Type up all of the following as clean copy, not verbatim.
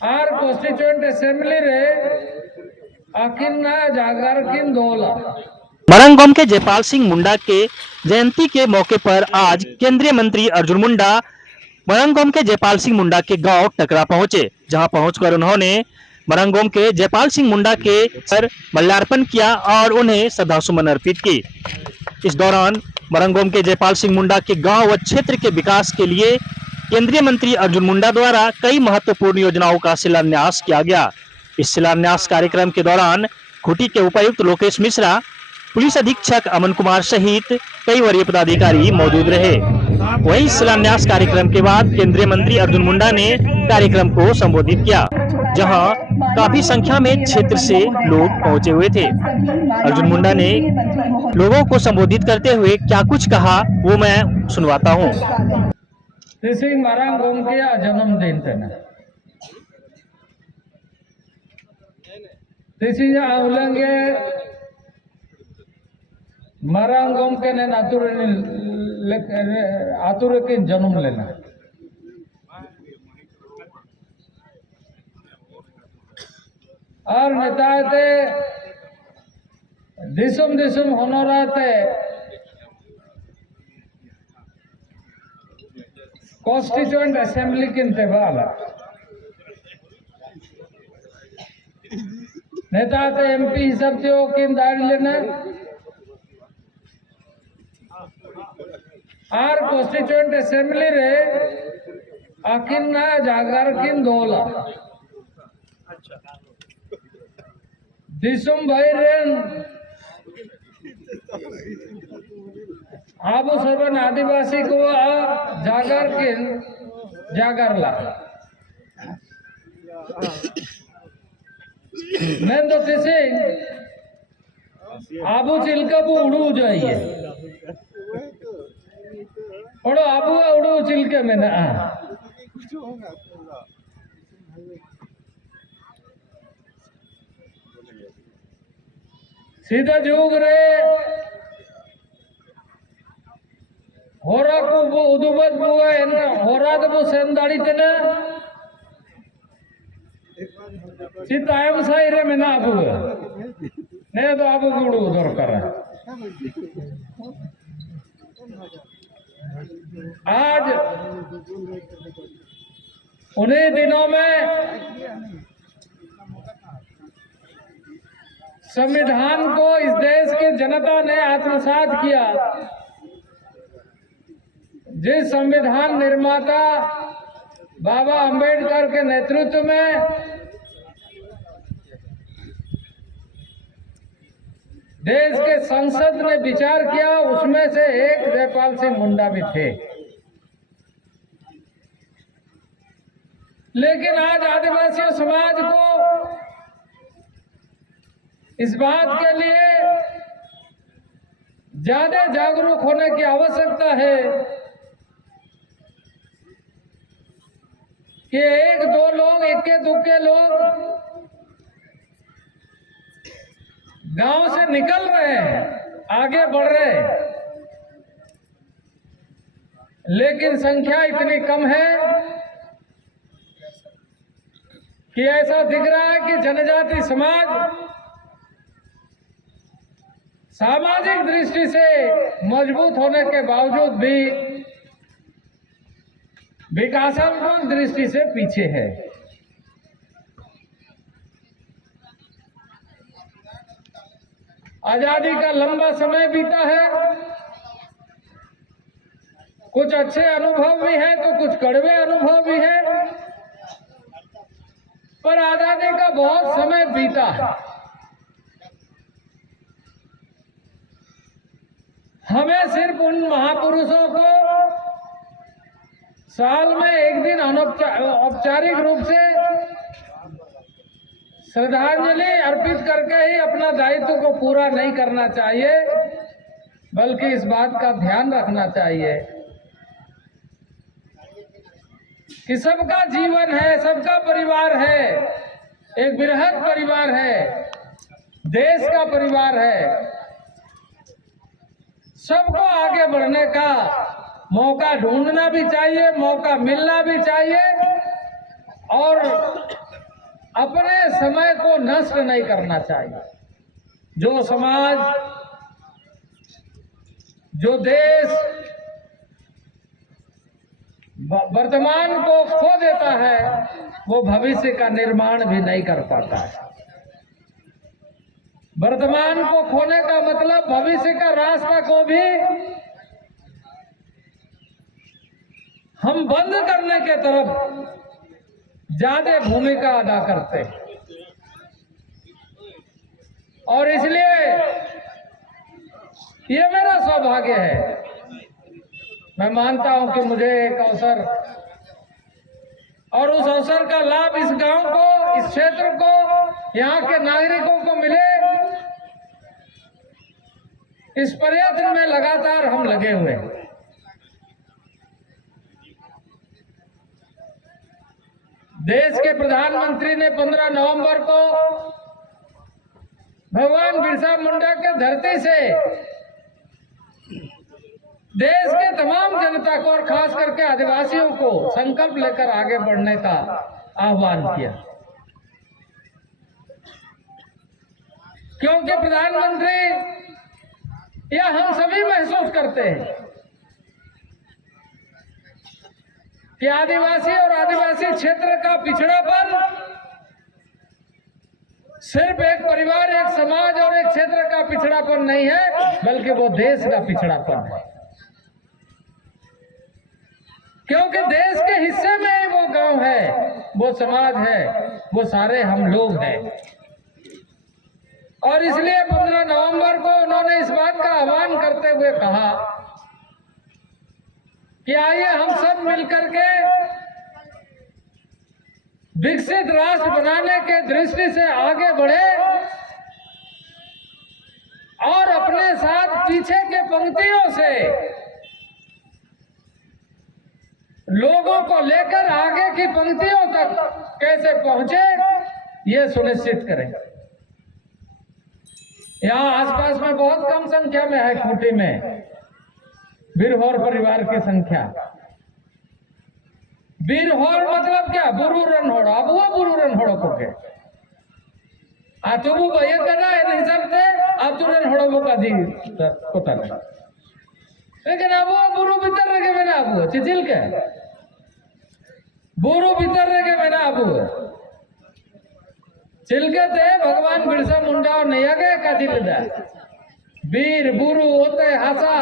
Our constituent assembly रे आकिन ना जागर किन दोला। मरंगगोम के जयपाल सिंह मुंडा के जयंती के मौके पर आज केंद्रीय मंत्री अर्जुन मुंडा मरंगगोम के जयपाल सिंह मुंडा के गांव टकरा पहुंचे, जहां पहुंचकर उन्होंने मरंगगोम के जयपाल सिंह मुंडा के सर माल्यार्पण किया और उन्हें श्रद्धासुमन अर्पित की। इस दौरान मरंगगोम के जयपाल सिंह मुंडा के गांव व क्षेत्र के विकास के लिए केंद्रीय मंत्री अर्जुन मुंडा द्वारा कई महत्वपूर्ण योजनाओं का शिलान्यास किया गया। इस शिलान्यास कार्यक्रम के दौरान खूंटी के उपायुक्त लोकेश मिश्रा, पुलिस अधीक्षक अमन कुमार सहित कई वरीय पदाधिकारी मौजूद रहे। वहीं शिलान्यास कार्यक्रम के बाद केंद्रीय मंत्री अर्जुन मुंडा ने कार्यक्रम को संबोधित किया, जहां काफी संख्या में क्षेत्र से लोग पहुंचे हुए थे। अर्जुन मुंडा ने लोगों को संबोधित करते हुए क्या कुछ कहा वो मैं सुनवाता हूं। मरंगगोम के जन्मदिन तेना उलंगे मरंगगोम के ने आतुर के जन्म लेना और नेताते दिसुम दिसुम होनोराते कॉन्स्टिट्यूएंट असेंबली किनते बाला नेताते एमपी हिसाब से किन दाड़ लेना आर कॉन्स्टिट्यूएंट असेंबली रे आकिन ना जागर किन दोला दिसुम भाई रेन आबू सर्वन आदिवासी को जागर किन जागरला मैं तो किसी आबू चिल्का बू उड़ू जाइए और आबू उड़ू चिल्के में ना सीधा जोग रे होरा को वो उदुबत बुआ है ना होरा तो वो सेंदाड़ी तना सीधा एम साई रे में ना आबू नहीं तो आबू गुड़ू उधर कर रहा आज उन्हीं दिनों में संविधान को इस देश की जनता ने आत्मसात किया। जिस संविधान निर्माता बाबा अंबेडकर के नेतृत्व में देश के संसद ने विचार किया, उसमें से एक जयपाल सिंह मुंडा भी थे। लेकिन आज आदिवासी समाज को इस बात के लिए ज्यादा जागरूक होने की आवश्यकता है कि एक दो लोग इक्के दुक्के लोग गांव से निकल रहे हैं, आगे बढ़ रहे हैं, लेकिन संख्या इतनी कम है कि ऐसा दिख रहा है कि जनजाति समाज सामाजिक दृष्टि से मजबूत होने के बावजूद भी विकासात्मक दृष्टि से पीछे है। आजादी का लंबा समय बीता है, कुछ अच्छे अनुभव भी हैं तो कुछ कड़वे अनुभव भी हैं, पर आजादी का बहुत समय बीता है। हमें सिर्फ उन महापुरुषों को साल में एक दिन औपचारिक रूप से श्रद्धांजलि अर्पित करके ही अपना दायित्व को पूरा नहीं करना चाहिए, बल्कि इस बात का ध्यान रखना चाहिए कि सबका जीवन है, सबका परिवार है, एक बृहद परिवार है, देश का परिवार है। सबको आगे बढ़ने का मौका ढूंढना भी चाहिए, मौका मिलना भी चाहिए और अपने समय को नष्ट नहीं करना चाहिए। जो समाज, जो देश वर्तमान को खो देता है, वो भविष्य का निर्माण भी नहीं कर पाता है। वर्तमान को खोने का मतलब भविष्य का रास्ता को भी हम बंद करने के तरफ ज्यादा भूमिका अदा करते हैं। और इसलिए ये मेरा सौभाग्य है, मैं मानता हूं कि मुझे एक अवसर, और उस अवसर का लाभ इस गांव को, इस क्षेत्र को, यहाँ के नागरिकों को मिले, इस प्रयत्न में लगातार हम लगे हुए हैं। देश के प्रधानमंत्री ने 15 नवंबर को भगवान बिरसा मुंडा के धरती से देश के तमाम जनता को और खास करके आदिवासियों को संकल्प लेकर आगे बढ़ने का आह्वान किया, क्योंकि प्रधानमंत्री या हम सभी महसूस करते हैं कि आदिवासी और आदिवासी क्षेत्र का पिछड़ापन सिर्फ एक परिवार, एक समाज और एक क्षेत्र का पिछड़ापन नहीं है, बल्कि वो देश का पिछड़ापन है। क्योंकि देश के हिस्से में ही वो गांव है, वो समाज है, वो सारे हम लोग हैं। और इसलिए 15 नवंबर को उन्होंने इस बात का आह्वान करते हुए कहा कि आइए हम सब मिलकर के विकसित राष्ट्र बनाने के दृष्टि से आगे बढ़े और अपने साथ पीछे के पंक्तियों से लोगों को लेकर आगे की पंक्तियों तक कैसे पहुंचे, ये सुनिश्चित करें। यहाँ आसपास में बहुत कम संख्या में है, खूंटी में बिरहोर परिवार की संख्या। बिरहोर मतलब क्या? बुरु रनहोड़, अब वो बुरु रनहोड़ को के आतुबु ये करना है नहीं सकते, अब तो रनहोड़ का दी पता नहीं, लेकिन अब वो बुरु भीतर रखे बिना अब चिचिल के बुरु भीतर रखे बिना अब चिलके थे भगवान बिरसा मुंडा और नैया के का चिल्दा बीर बुरु होते हसा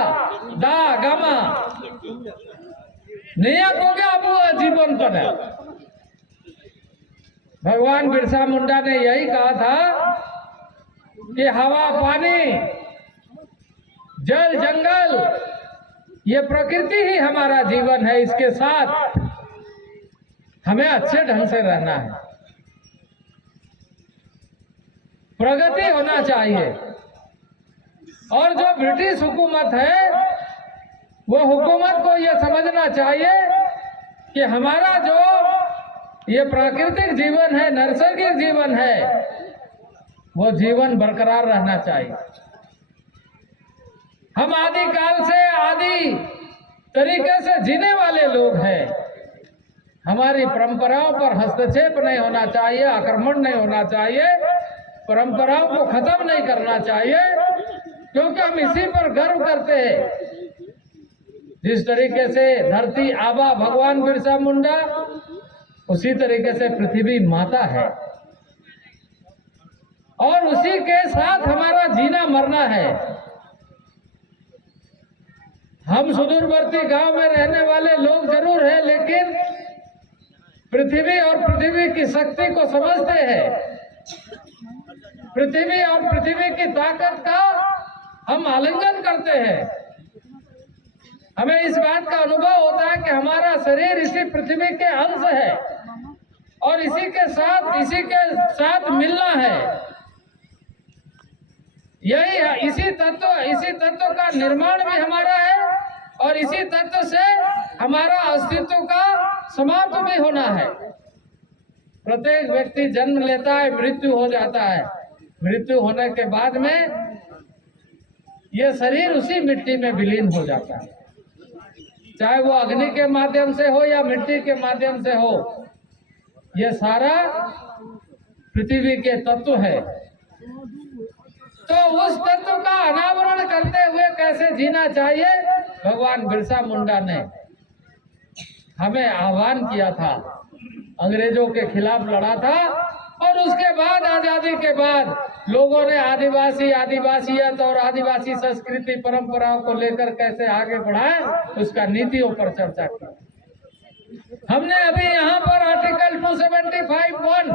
दा गामा नैया को क्या अब जीवन पर है। भगवान बिरसा मुंडा ने यही कहा था कि हवा, पानी, जल, जंगल, ये प्रकृति ही हमारा जीवन है, इसके साथ हमें अच्छे ढंग से रहना है, प्रगति होना चाहिए। और जो ब्रिटिश हुकूमत है वो हुकूमत को ये समझना चाहिए कि हमारा जो ये प्राकृतिक जीवन है, नैसर्गिक जीवन है, वो जीवन बरकरार रहना चाहिए। हम आदिकाल से आदि तरीके से जीने वाले लोग हैं। हमारी परंपराओं पर हस्तक्षेप नहीं होना चाहिए, आक्रमण नहीं होना चाहिए, परंपराओं को खत्म नहीं करना चाहिए, क्योंकि हम इसी पर गर्व करते हैं। जिस तरीके से धरती आबा भगवान बिरसा मुंडा, उसी तरीके से पृथ्वी माता है और उसी के साथ हमारा जीना मरना है। हम सुदूरवर्ती गांव में रहने वाले लोग जरूर हैं, लेकिन पृथ्वी और पृथ्वी की शक्ति को समझते हैं। पृथ्वी और पृथ्वी की ताकत का हम आलिंगन करते हैं। हमें इस बात का अनुभव होता है कि हमारा शरीर इसी पृथ्वी के अंश है और इसी के साथ मिलना है। यही है, इसी तत्व का निर्माण भी हमारा है और इसी तत्व से हमारा अस्तित्व का समाप्त भी होना है। प्रत्येक व्यक्ति जन्म लेता है, मृत्यु हो जाता है। मृत्यु होने के बाद में यह शरीर उसी मिट्टी में विलीन हो जाता है, चाहे वो अग्नि के माध्यम से हो या मिट्टी के माध्यम से हो। ये सारा पृथ्वी के तत्व है, तो उस तत्व का अनावरण करते हुए कैसे जीना चाहिए, भगवान बिरसा मुंडा ने हमें आह्वान किया था, अंग्रेजों के खिलाफ लड़ा था। और उसके बाद आजादी के बाद लोगों ने आदिवासियत और आदिवासी संस्कृति परंपराओं को लेकर कैसे आगे बढ़ाए, उसका नीतियों पर चर्चा की। हमने अभी यहाँ पर आर्टिकल 275(1)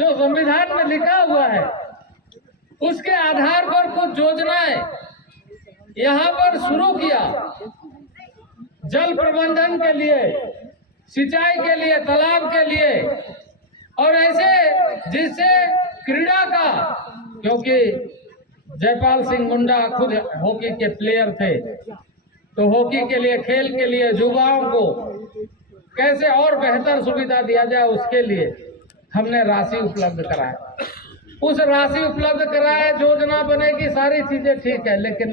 जो संविधान में लिखा हुआ है, उसके आधार पर कुछ योजनाएं यहाँ पर शुरू किया, जल प्रबंधन के लिए, सिंचाई के लिए, तालाब के लिए, और ऐसे जिससे क्रीड़ा का, क्योंकि जयपाल सिंह मुंडा खुद हॉकी के प्लेयर थे, तो हॉकी के लिए, खेल के लिए युवाओं को कैसे और बेहतर सुविधा दिया जाए, उसके लिए हमने राशि उपलब्ध कराया। उस राशि उपलब्ध कराए, योजना बनेगी, सारी चीजें ठीक है, लेकिन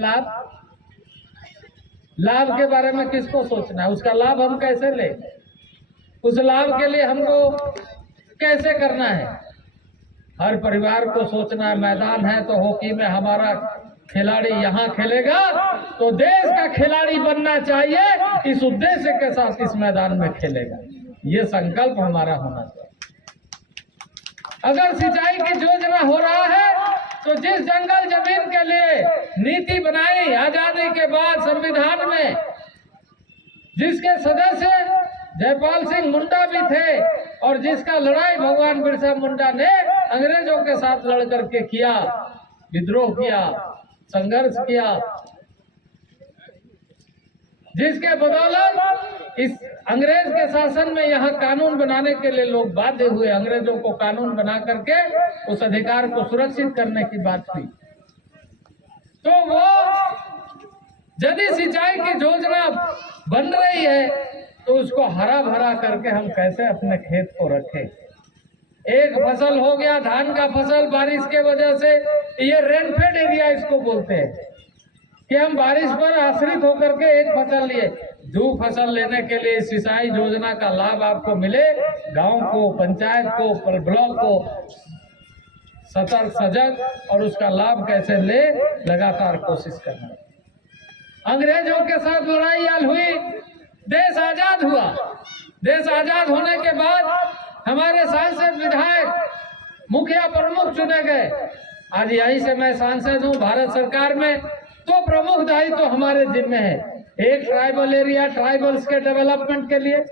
लाभ के बारे में किसको सोचना है, उसका लाभ हम कैसे लें, उस लाभ के लिए हमको कैसे करना है। हर परिवार को सोचना है, मैदान है तो हॉकी में हमारा खिलाड़ी यहाँ खेलेगा तो देश का खिलाड़ी बनना चाहिए, इस उद्देश्य के साथ इस मैदान में खेलेगा, ये संकल्प हमारा होना चाहिए। अगर सिंचाई की योजना हो रहा है तो जिस जंगल जमीन के लिए नीति बनाई आजादी के बाद संविधान में, जिसके सदस्य जयपाल सिंह मुंडा भी थे और जिसका लड़ाई भगवान बिरसा मुंडा ने अंग्रेजों के साथ लड़ करके किया, विद्रोह किया, संघर्ष किया, जिसके बदौलत इस अंग्रेज के शासन में यहाँ कानून बनाने के लिए लोग बाध्य हुए, अंग्रेजों को कानून बना करके उस अधिकार को सुरक्षित करने की बात हुई। तो वो यदि सिंचाई की योजना बन रही है तो उसको हरा भरा करके हम कैसे अपने खेत को रखें। एक फसल हो गया धान का फसल, बारिश के वजह से, ये रेनफेड एरिया इसको बोलते हैं कि हम बारिश पर आश्रित होकर के एक फसल लिए, दो फसल लेने के लिए सिंचाई योजना का लाभ आपको मिले, गांव को, पंचायत को, ब्लॉक को सतर्क सजग और उसका लाभ कैसे ले, लगातार कोशिश करना। अंग्रेजों के साथ लड़ाई हुई, देश आजाद हुआ। देश आजाद होने के बाद हमारे सांसद, विधायक, मुखिया प्रमुख चुने गए। आज यहीं से मैं सांसद हूँ भारत सरकार में, तो प्रमुख दायित्व तो हमारे जिम्मे है। एक ट्राइबल एरिया, ट्राइबल्स के डेवलपमेंट के लिए,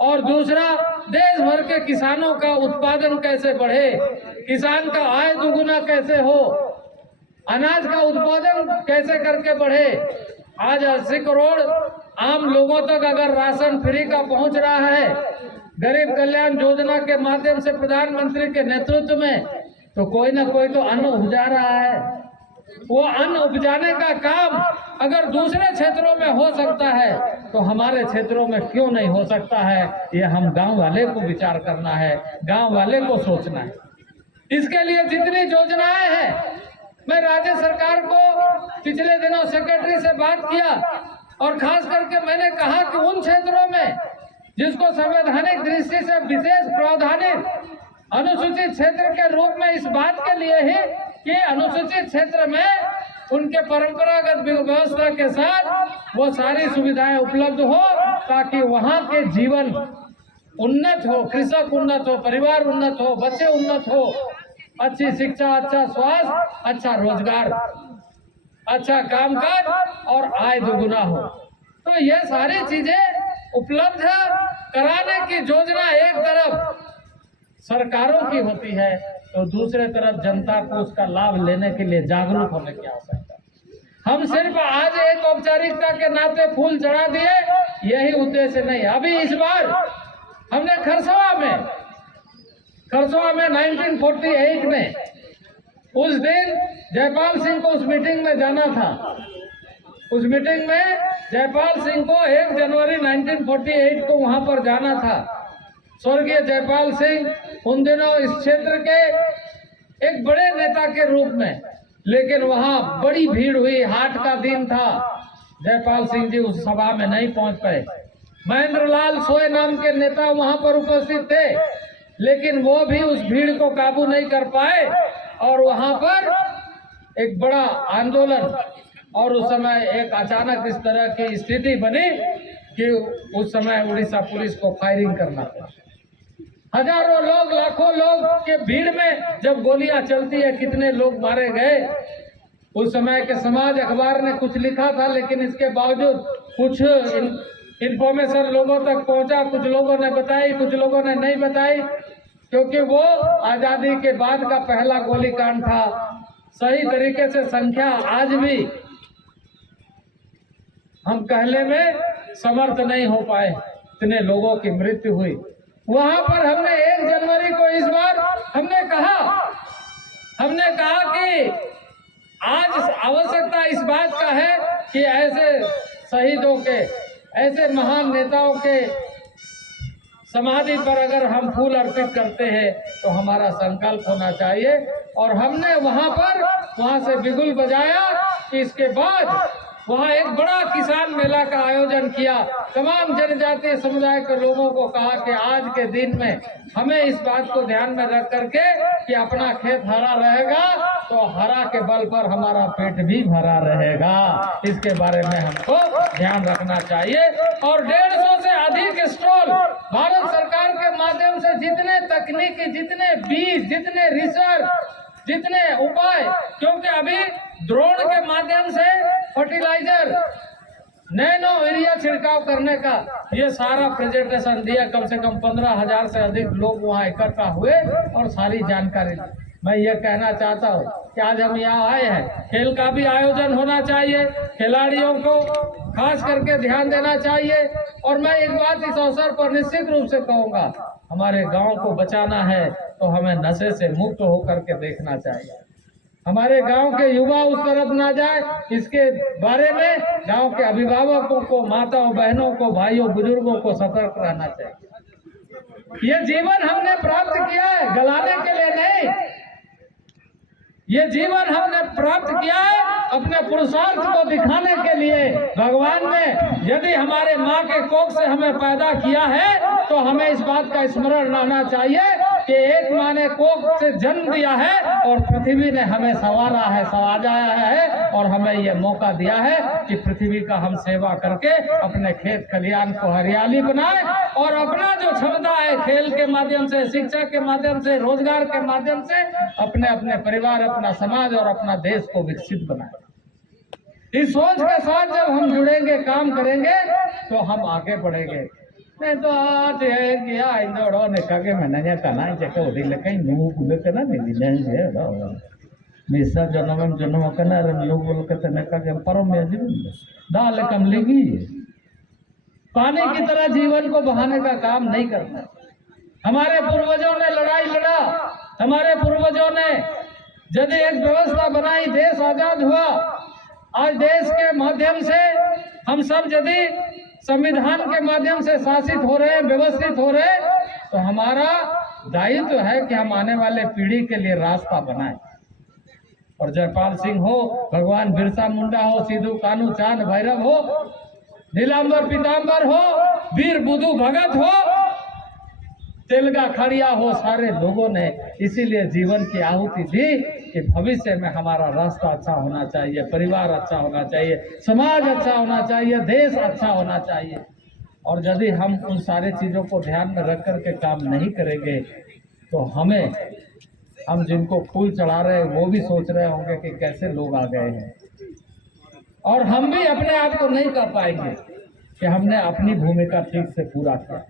और दूसरा देश भर के किसानों का उत्पादन कैसे बढ़े, किसान का आय दुगुना कैसे हो, अनाज का उत्पादन कैसे करके बढ़े। आज 80 करोड़ आम लोगों तक अगर राशन फ्री का पहुंच रहा है गरीब कल्याण योजना के माध्यम से प्रधानमंत्री के नेतृत्व में, तो कोई ना कोई तो अन्न उपजा रहा है। वो अन्न उपजाने का काम अगर दूसरे क्षेत्रों में हो सकता है तो हमारे क्षेत्रों में क्यों नहीं हो सकता है, ये हम गांव वाले को विचार करना है, गांव वाले को सोचना है। इसके लिए जितनी योजनाएं हैं, मैं राज्य सरकार को पिछले दिनों सेक्रेटरी से बात किया और खास करके मैंने कहा कि उन क्षेत्रों में जिसको संवैधानिक दृष्टि से विशेष प्रावधानिक अनुसूचित क्षेत्र के रूप में, इस बात के लिए ही कि अनुसूचित क्षेत्र में उनके परंपरागत व्यवस्था के साथ वो सारी सुविधाएं उपलब्ध हो, ताकि वहाँ के जीवन उन्नत हो, कृषक उन्नत हो, परिवार उन्नत हो, बच्चे उन्नत हो, अच्छी शिक्षा, अच्छा स्वास्थ्य, अच्छा रोजगार, अच्छा कामकाज और आय दुगुना हो। तो ये सारी चीजें उपलब्ध कराने की योजना एक तरफ सरकारों की होती है, तो दूसरे तरफ जनता को उसका लाभ लेने के लिए जागरूक होने की आवश्यकता है। हम सिर्फ आज एक औपचारिकता के नाते फूल चढ़ा दिए, यही उद्देश्य नहीं। अभी इस बार हमने खरसवा में 1948 में, उस दिन जयपाल सिंह को उस मीटिंग में जाना था। उस मीटिंग में जयपाल सिंह को 1 जनवरी 1948 को वहां पर जाना था। स्वर्गीय जयपाल सिंह उन दिनों इस क्षेत्र के एक बड़े नेता के रूप में, लेकिन वहां बड़ी भीड़ हुई, हाट का दिन था, जयपाल सिंह जी उस सभा में नहीं पहुंच पाए। महेंद्र लाल सोय नाम के नेता वहां पर उपस्थित थे, लेकिन वो भी उस भीड़ को काबू नहीं कर पाए और वहां पर एक बड़ा आंदोलन और उस समय एक अचानक इस तरह की स्थिति बनी कि उस समय उड़ीसा पुलिस को फायरिंग करना पड़ा। हजारों लोग, लाखों लोग के भीड़ में जब गोलियां चलती है, कितने लोग मारे गए। उस समय के समाज अखबार ने कुछ लिखा था, लेकिन इसके बावजूद कुछ इंफॉर्मेशन लोगों तक पहुंचा, कुछ लोगों ने बताई, कुछ लोगों ने नहीं बताई, क्योंकि वो आजादी के बाद का पहला गोलीकांड था। सही तरीके से संख्या आज भी हम कहने में समर्थ नहीं हो पाए, इतने लोगों की मृत्यु हुई। वहां पर हमने 1 जनवरी को इस बार हमने कहा कि आज आवश्यकता इस बात का है कि ऐसे शहीदों के, ऐसे महान नेताओं के समाधि पर अगर हम फूल अर्पित करते हैं तो हमारा संकल्प होना चाहिए। और हमने वहां से बिगुल बजाया कि इसके बाद वहाँ एक बड़ा किसान मेला का आयोजन किया। तमाम जनजातीय समुदाय के लोगों को कहा कि आज के दिन में हमें इस बात को ध्यान में रख करके कि अपना खेत हरा रहेगा तो हरा के बल पर हमारा पेट भी भरा रहेगा, इसके बारे में हमको ध्यान रखना चाहिए। और 150 से अधिक स्टॉल भारत सरकार के माध्यम से, जितने तकनीकी, जितने बीज, जितने रिसर्च, जितने उपाय, क्योंकि अभी ड्रोन के माध्यम से फर्टिलाइजर, नैनो यूरिया छिड़काव करने का ये सारा प्रेजेंटेशन दिया। कम से कम 15,000 से अधिक लोग वहाँ इकट्ठा हुए और सारी जानकारी ली। मैं ये कहना चाहता हूँ कि आज हम यहाँ आए हैं, खेल का भी आयोजन होना चाहिए, खिलाड़ियों को खास करके ध्यान देना चाहिए। और मैं एक बात इस अवसर पर निश्चित रूप से कहूँगा, हमारे गांव को बचाना है तो हमें नशे से मुक्त होकर के देखना चाहिए। हमारे गांव के युवा उस तरफ ना जाए, इसके बारे में गांव के अभिभावकों को, माताओं बहनों को, भाइयों बुजुर्गों को सतर्क रहना चाहिए। ये जीवन हमने प्राप्त किया है गलाने के लिए नहीं, ये जीवन हमने प्राप्त किया है अपने पुरुषार्थ को दिखाने के लिए। भगवान ने यदि हमारे माँ के कोख से हमें पैदा किया है तो हमें इस बात का स्मरण रहना चाहिए कि एक माँ ने कोख से जन्म दिया है और पृथ्वी ने हमें संवारा है, सवाजाया है और हमें यह मौका दिया है कि पृथ्वी का हम सेवा करके अपने खेत खलियान को हरियाली बनाए और अपना जो क्षमता है खेल के माध्यम से, शिक्षा के माध्यम से, रोजगार के माध्यम से अपने अपने परिवार, अपना समाज और अपना देश को विकसित बनाए। इस सोच के साथ जब हम जुड़ेंगे, काम करेंगे तो हम आगे बढ़ेंगे। नहीं तो आज है कि इंदोड़ो ने कगे में नया तना जके उड़ी लेके नु गुले के ना नहीं नहीं है मिसा जन्म कना रे नु बोल के तने कगे परम में जीवन दाल कम लेगी। पानी की तरह जीवन को बहाने का काम नहीं करना। हमारे पूर्वजों ने लड़ाई लड़ा, हमारे पूर्वजों ने यदि एक व्यवस्था बनाई, देश आजाद हुआ। आज देश के माध्यम से हम सब यदि संविधान के माध्यम से शासित हो रहे, व्यवस्थित हो रहे, तो हमारा दायित्व तो है कि हम आने वाले पीढ़ी के लिए रास्ता बनाएं। और जयपाल सिंह हो, भगवान बिरसा मुंडा हो, सिद्धू कानू चांद भैरव हो, नीलांबर पीताम्बर हो, वीर बुधू भगत हो, तेलगा खड़िया हो, सारे लोगों ने इसीलिए जीवन की आहुति दी कि भविष्य में हमारा रास्ता अच्छा होना चाहिए, परिवार अच्छा होना चाहिए, समाज अच्छा होना चाहिए, देश अच्छा होना चाहिए। और यदि हम उन सारे चीज़ों को ध्यान में रख कर के काम नहीं करेंगे तो हम जिनको फूल चढ़ा रहे हैं वो भी सोच रहे होंगे कि कैसे लोग आ गए हैं, और हम भी अपने आप को नहीं कर पाएंगे कि हमने अपनी भूमिका ठीक से पूरा किया।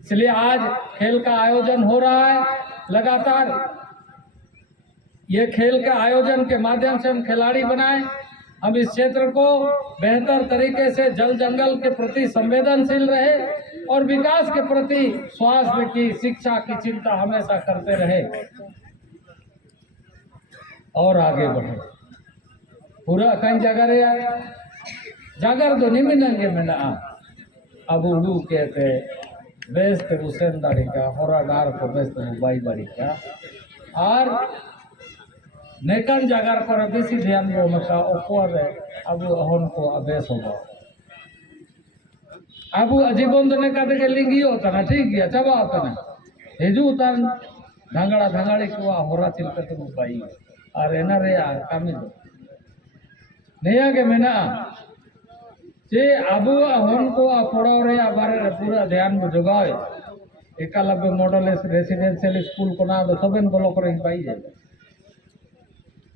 इसलिए आज खेल का आयोजन हो रहा है लगातार। ये खेल के आयोजन के माध्यम से हम खिलाड़ी बनाएं, हम इस क्षेत्र को बेहतर तरीके से जल जंगल के प्रति संवेदनशील रहे और विकास के प्रति, स्वास्थ्य की, शिक्षा की चिंता हमेशा करते रहे और आगे बढ़े। पूरा कहीं जागर तो नहीं मिलेंगे मैंने अब उड़ू कहते बेस्ट हुसैन दाड़ी का होराडार को बेस्ट बाई बाड़ी का और नेकन जगह पर बेसी ध्यान दो मका ऊपर अब हन को अभ्यास होगा। अब जीवन तो ने कहते के लिंगी होता ना, ठीक है, चबा होता ना, हिजूतान धांगड़ा धांगड़ी को होरा चिलकत बाई और एना रे कामी दो निया के मेना जे आबू हन को पड़ाव रे बारे रे पूरा ध्यान में जोगावे एकलव्य मॉडल रेसिडेंशियल स्कूल को ना दो सबन ब्लॉक रे पाई जाए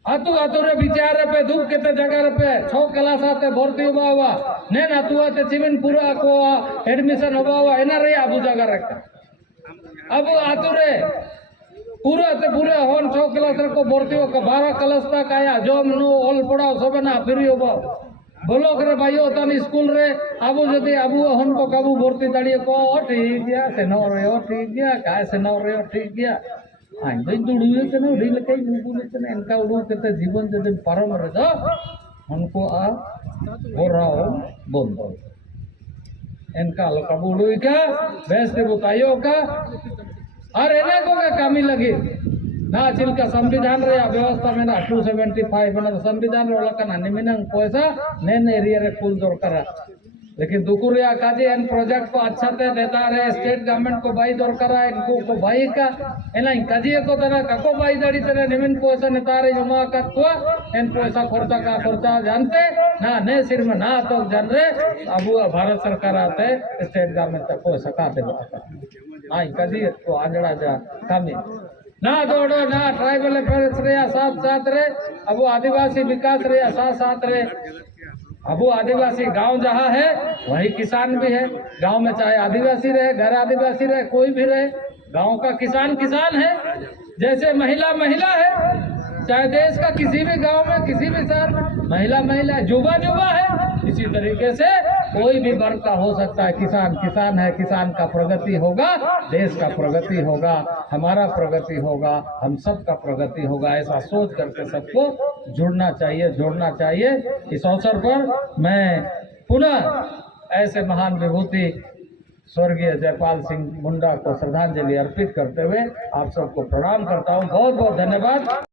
आतु आतु रे विचार पे धूप केते जगह पे 6 क्लास आते भर्ती होवा ने आतु आते चिमिन पूरा को एडमिशन होवा एना रे आबू जगह रे अब आतु रे पूरा ते पूरा होन 6 क्लास रे को भर्ती हो 12 क्लास तक आया जम नो ऑल पढ़ाओ सब ना फ्री होवा ब्लॉक रे भाइयो तन स्कूल रे आबू जदी आबू होन को काबू भर्ती दाड़िए को ठीक गया से नो रे ठीक गया काय से नो रे ठीक गया हाँ भाई दुड़ुए के ना रील कई बोले के ना इनका उड़ो के जीवन जब परम रजा उनको आ हो रहा बंद इनका लोग कबूल का वैसे बताइयो का और इन्हें को का कामी लगे ना चिल का संविधान रे व्यवस्था में ना 275 में संविधान रे वाला का ना निमिनंग पैसा नेन एरिया रे कुल दरकार लेकिन दुकुरिया काजी एन प्रोजेक्ट को अच्छा से देता रहे स्टेट गवर्नमेंट को बाई दरकार है इनको को बाई का एना काजी को तना kako बाई दाड़ी तना निमिन पैसा नेता रे जमा का तो एन पैसा खर्चा जानते ना ने सिर में ना तो जान रे अब भारत सरकार आते स्टेट गवर्नमेंट को पैसा का दे हां काजी को आजड़ा जा कामी ना दौड़ो ना ट्राइबल अफेयर्स रे साथ साथ रे अब आदिवासी विकास रे साथ साथ रे अब आदिवासी गांव जहाँ है वही किसान भी है गांव में चाहे आदिवासी रहे घर आदिवासी रहे कोई भी रहे गांव का किसान किसान है जैसे महिला महिला है चाहे देश का किसी भी गांव में किसी भी शहर में महिला महिला जुबा जुबा है इसी तरीके से कोई भी वर्ग का हो सकता है किसान किसान है किसान का प्रगति होगा देश का प्रगति होगा हमारा प्रगति होगा हम सब का प्रगति होगा ऐसा सोच करके सबको जुड़ना चाहिए जोड़ना चाहिए इस अवसर पर मैं पुनः ऐसे महान विभूति स्वर्गीय जयपाल सिंह मुंडा को श्रद्धांजलि अर्पित करते हुए आप सबको प्रणाम करता हूँ बहुत बहुत धन्यवाद।